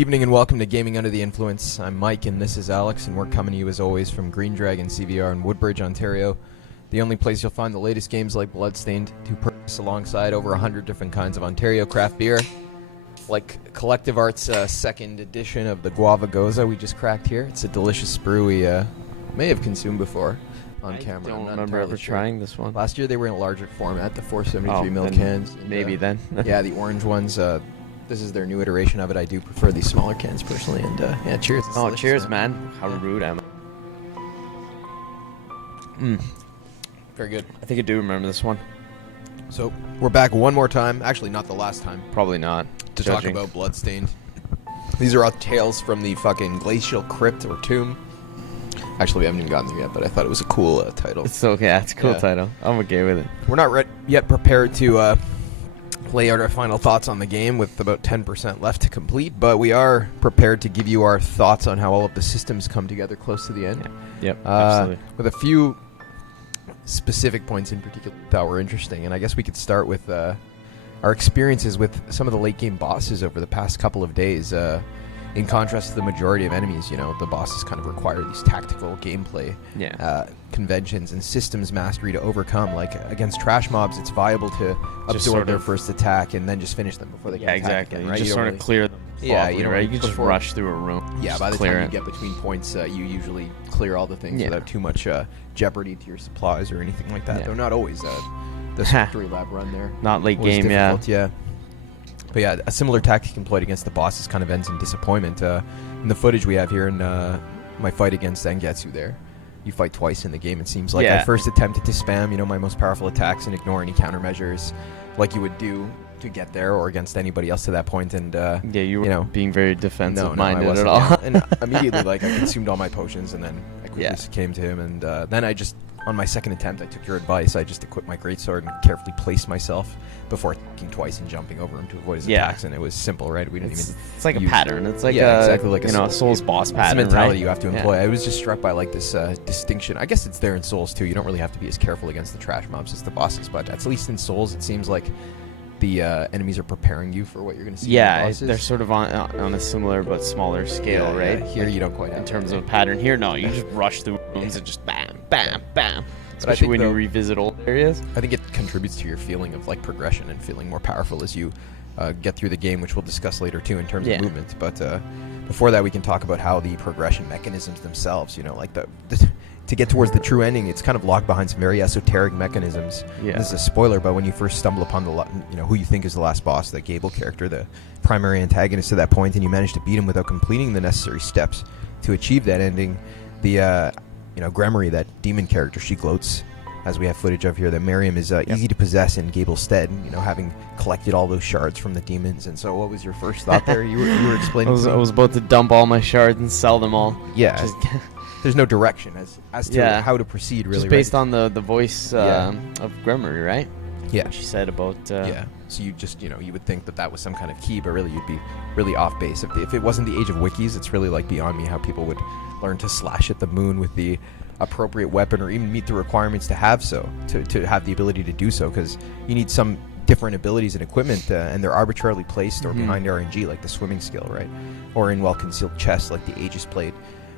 Evening and welcome to Gaming Under the Influence. I'm Mike and this is Alex, and we're coming to you as always from Green Dragon CVR in Woodbridge, Ontario. The only place you'll find the latest games like Bloodstained to purchase alongside over 100 different kinds of Ontario craft beer. Like Collective Arts' second edition of the Guava Goza we just cracked here. It's a delicious brew we may have consumed before on camera. I don't remember ever trying this one. Last year they were in a larger format, the 473ml cans. And, maybe then. yeah, the orange ones. This is their new iteration of it. I do prefer these smaller cans personally, and yeah, cheers. Oh, cheers, man. How rude am I? Very good. I think I do remember this one. So, we're back one more time. Actually, not the last time. Probably not. To talk about Bloodstained. These are all tales from the fucking Glacial Crypt or Tomb. Actually, we haven't even gotten there yet, but I thought it was a cool title. It's okay. It's a cool title. I'm okay with it. We're not yet prepared to lay out our final thoughts on the game with about 10% left to complete, but we are prepared to give you our thoughts on how all of the systems come together close to the end. Yeah. Yep, absolutely. With a few specific points in particular that were interesting, and I guess we could start with our experiences with some of the late game bosses over the past couple of days. In contrast to the majority of enemies, the bosses kind of require these tactical gameplay conventions and systems mastery to overcome. Like against trash mobs, it's viable to absorb their first attack and then just finish them before they get attacked again, right? You just sort of clear them. Yeah, right? You can just rush through a room. Yeah, by the time you get between points, you usually clear all the things without too much jeopardy to your supplies or anything like that. Though not always. The victory lab run there. Not late game, yeah. But yeah, a similar tactic employed against the bosses kind of ends in disappointment. In the footage we have here in my fight against Zangetsu there, you fight twice in the game, it seems like. I first attempted to spam, my most powerful attacks and ignore any countermeasures like you would do to get there or against anybody else to that point. And you were being very defensive-minded no, at all. Yeah. And immediately, I consumed all my potions, and then I quickly came to him, and then I just... On my second attempt, I took your advice. I just equipped my greatsword and carefully placed myself before attacking twice and jumping over him to avoid his attacks. And it was simple, right? We didn't even. It's like a pattern. It's like exactly like a Souls boss pattern. It's a mentality you have to employ. I was just struck by this distinction. I guess it's there in Souls too. You don't really have to be as careful against the trash mobs as the bosses, but at least in Souls, it seems like the enemies are preparing you for what you're going to see. Yeah, they're sort of on a similar but smaller scale, right? Here you don't quite have in terms of pattern. Here, no, you just rush through rooms and just bam, bam, bam. But Especially when you revisit old areas. I think it contributes to your feeling of progression and feeling more powerful as you get through the game, which we'll discuss later too in terms of movement. But before that, we can talk about how the progression mechanisms themselves, to get towards the true ending, it's kind of locked behind some very esoteric mechanisms. Yeah. This is a spoiler, but when you first stumble upon who you think is the last boss, the Gable character, the primary antagonist to that point, and you manage to beat him without completing the necessary steps to achieve that ending, the Gremory, that demon character, she gloats, as we have footage of here, that Miriam is easy to possess in Gable's stead, having collected all those shards from the demons. And so what was your first thought there? You were explaining I was about to dump all my shards and sell them all. Yeah. There's no direction as to how to proceed, really. Just based on the voice of Gremory, right? Yeah. What she said about... So you just, you would think that was some kind of key, but really you'd be really off base. If it wasn't the age of wikis, it's really beyond me how people would learn to slash at the moon with the appropriate weapon or even meet the requirements to have to have the ability to do so, because you need some different abilities and equipment, and they're arbitrarily placed or behind RNG, like the swimming skill, right? Or in well-concealed chests like the Aegis Blade.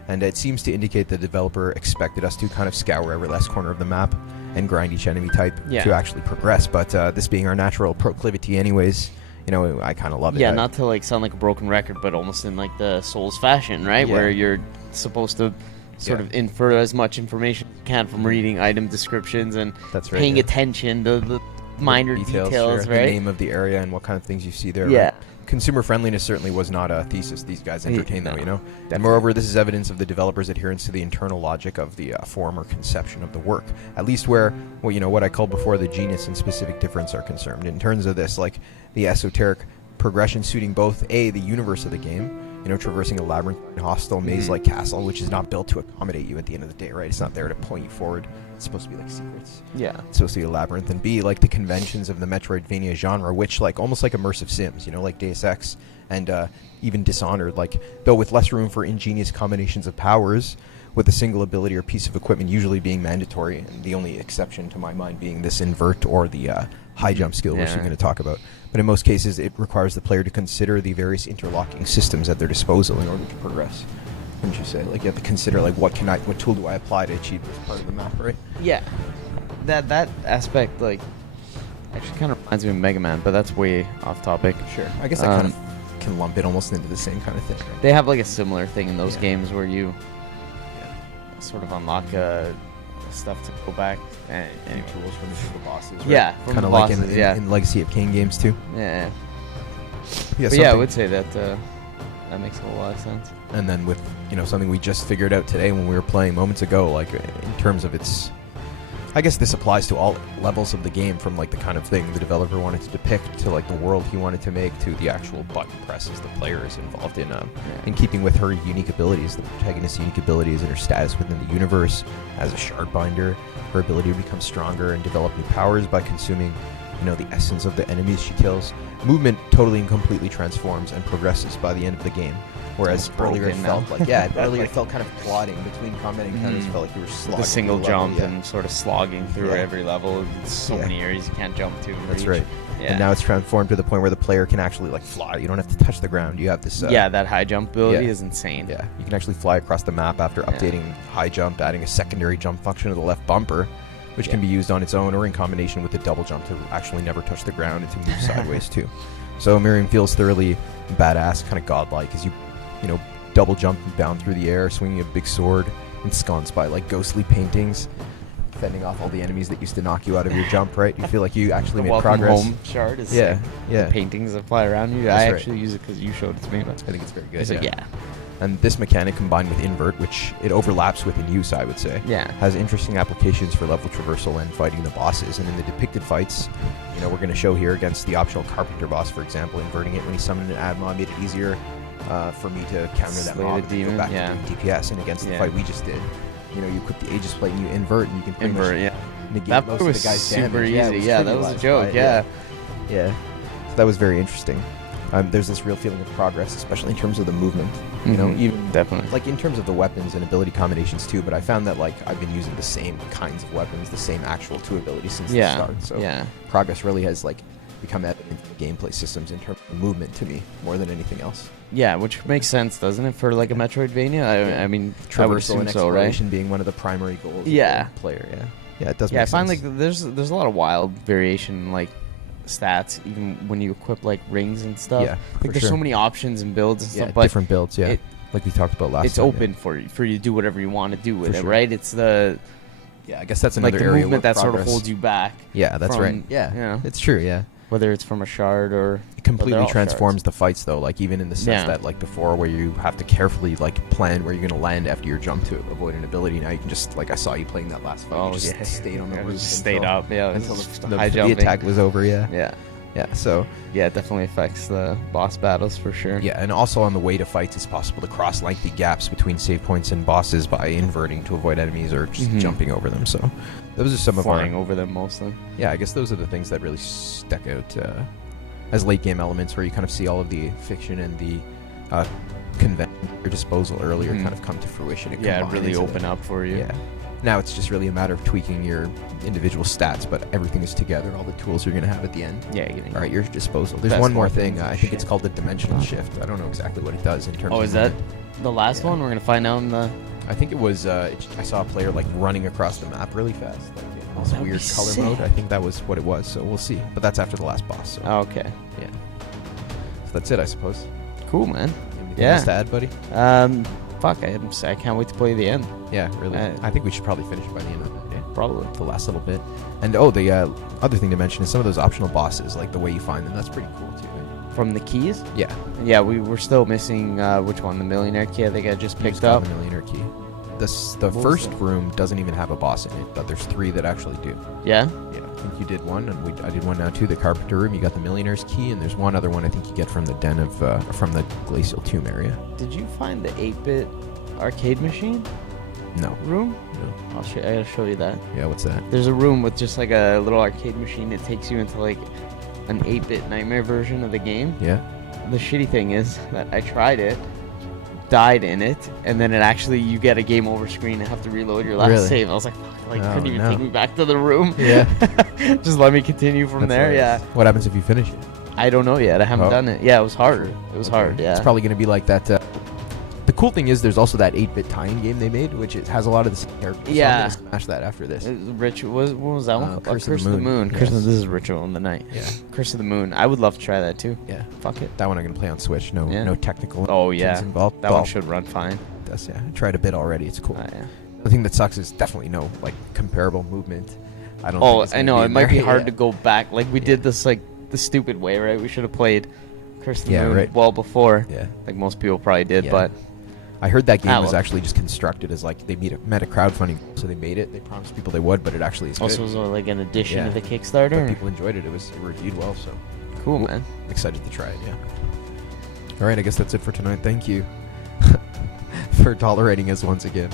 And it seems to indicate the developer expected us to kind of scour every last corner of the map and grind each enemy type to actually progress. But this being our natural proclivity anyways, I kind of love it. Yeah, not to sound like a broken record, but almost in the Souls fashion, right? Yeah. Where you're supposed to sort of infer as much information as you can from reading item descriptions and paying attention to the minor details, right? The name of the area and what kind of things you see there. Yeah. Right? Consumer friendliness certainly was not a thesis these guys entertained, though, And moreover, this is evidence of the developer's adherence to the internal logic of the form or conception of the work, at least where, what I called before the genius and specific difference are concerned. In terms of this, the esoteric progression suiting both the universe of the game, traversing a labyrinthine hostile maze-like castle, which is not built to accommodate you at the end of the day, right? It's not there to point you forward. It's supposed to be secrets. Yeah. It's supposed to be a labyrinth. And B, the conventions of the Metroidvania genre, which almost like immersive sims, like Deus Ex and even Dishonored, though with less room for ingenious combinations of powers, with a single ability or piece of equipment usually being mandatory, and the only exception to my mind being this invert or the high jump skill, which we're going to talk about. But in most cases, it requires the player to consider the various interlocking systems at their disposal in order to progress. Wouldn't you say? Like, you have to consider, like, what tool do I apply to achieve this part of the map, right? Yeah. That aspect, like, actually kind of reminds me of Mega Man, but that's way off topic. Sure. I guess I kind of can lump it almost into the same kind of thing. Right? They have, like, a similar thing in those games where you sort of unlock stuff to go back and tools from the bosses, right? Yeah, kind of like in Legacy of Kain games too. Yeah. But I would say that that makes a whole lot of sense. And then with something we just figured out today when we were playing moments ago, like in terms of its, I guess this applies to all levels of the game, from like the kind of thing the developer wanted to depict to like the world he wanted to make to the actual button presses the player is involved in keeping with her unique abilities, the protagonist's unique abilities and her status within the universe as a shard binder, her ability to become stronger and develop new powers by consuming the essence of the enemies she kills. Movement totally and completely transforms and progresses by the end of the game. Whereas earlier it felt like, earlier it felt kind of plodding between combat encounters. Felt like you were slogging. The single jump and sort of slogging through every level. There's so many areas you can't jump to. That's right. Yeah. And now it's transformed to the point where the player can actually like fly. You don't have to touch the ground. You have this. That high jump ability is insane. Yeah, you can actually fly across the map after updating high jump, adding a secondary jump function to the left bumper, which can be used on its own or in combination with the double jump to actually never touch the ground and to move sideways too. So Miriam feels thoroughly badass, kind of godlike, as you double jump down through the air, swinging a big sword, ensconced by like ghostly paintings, fending off all the enemies that used to knock you out of your jump. Right? You feel like you actually made progress. Home shard is the paintings that fly around you. I actually use it because you showed it to me. But I think it's very good. Like, And this mechanic combined with invert, which it overlaps with in use, I would say, has interesting applications for level traversal and fighting the bosses. And in the depicted fights, we're going to show here against the optional Carpenter boss, for example, inverting it when he summoned an ad mob made it easier for me to counter that mob and go back to doing DPS. And against the fight we just did, you equip the Aegis plate and you invert, and you can pretty much negate that most of the guy's super damage. Easy. That was a joke. Yeah. So that was very interesting. There's this real feeling of progress, especially in terms of the movement. Even definitely like in terms of the weapons and ability combinations too. But I found that like I've been using the same kinds of weapons, the same actual two abilities since the start. So progress really has like become evident in the gameplay systems in terms of movement to me more than anything else. Yeah, which makes sense, doesn't it, for like a Metroidvania? I mean, traversal and exploration being one of the primary goals of the player. Yeah, it does. Yeah, make I find sense. like there's a lot of wild variation in like stats, even when you equip like rings and stuff. Yeah, like there's so many options and builds and stuff. But different builds. Yeah, like we talked about last. It's open for you to do whatever you want to do with it, right? It's the I guess that's another like the area movement that sort of holds you back. Yeah, that's right. Yeah, it's true. Yeah. Whether it's from a shard or it completely transforms the fights though, like even in the sense that like before where you have to carefully like plan where you're going to land after your jump to avoid an ability, now you can just, like I saw you playing that last fight, you just stayed on the roof, stayed up until the attack was over. So it definitely affects the boss battles for sure. And also on the way to fights, it's possible to cross lengthy gaps between save points and bosses by inverting to avoid enemies or just jumping over them. So those are some of our flying over them mostly. I guess those are the things that really stuck out as late game elements, where you kind of see all of the fiction and the convention at your disposal earlier kind of come to fruition. It really open up for you. Now it's just really a matter of tweaking your individual stats, but everything is together. All the tools you're going to have at the end are at your disposal. There's one more thing. I think it's called the dimensional shift. I don't know exactly what it does in terms of... is that the last one? We're going to find out in the... I think it was... I saw a player like running across the map really fast. Like in this weird color mode. I think that was what it was, so we'll see. But that's after the last boss. So. Okay. Yeah. So that's it, I suppose. Cool, man. Anything else to add, buddy? I can't wait to play the end. Yeah, really. I think we should probably finish it by the end of the day. Probably. The last little bit. And the other thing to mention is some of those optional bosses, like the way you find them, that's pretty cool too. Right? From the keys? Yeah. Yeah, we were still missing, which one? The Millionaire Key I think I just picked up. The Millionaire Key. The first room doesn't even have a boss in it, but there's 3 that actually do. Yeah? Yeah, I think you did one, and I did one now too. The Carpenter room, you got the Millionaire's Key, and there's one other one I think you get from the den of from the Glacial Tomb area. Did you find the 8-bit arcade machine? No. Room? No. I gotta show you that. Yeah, what's that? There's a room with just like a little arcade machine. It takes you into like an 8-bit nightmare version of the game. Yeah. The shitty thing is that I tried it, died in it, and then you get a game over screen and have to reload your last save. I was like, fuck, couldn't even take me back to the room. Yeah. Just let me continue from there. Hilarious. Yeah. What happens if you finish it? I don't know yet. I haven't done it. Yeah, it was hard. It was hard. Yeah. It's probably going to be like that. The cool thing is there's also that 8-bit tie-in game they made, which has a lot of the same characters. Yeah. So I'm going to smash that after this. What was that one? Curse of the Moon. Yes. This is Ritual in the Night. Yeah. Curse of the Moon. I would love to try that too. Yeah. Fuck it. That one I'm going to play on Switch. No technical things involved. That one should run fine. It does, yeah. I tried a bit already. It's cool. Yeah. The thing that sucks is definitely no comparable movement. I don't. I know. It might be hard to go back. Like we did this the stupid way, right? We should have played Curse of the Moon well before. Yeah. Like most people probably did, but. I heard that game was actually just constructed as they met a crowdfunding, so they made it. They promised people they would, but it actually is good. Also, was like an addition to the Kickstarter. But people enjoyed it. It reviewed well, so cool, man. I'm excited to try it. Yeah. All right, I guess that's it for tonight. Thank you for tolerating us once again.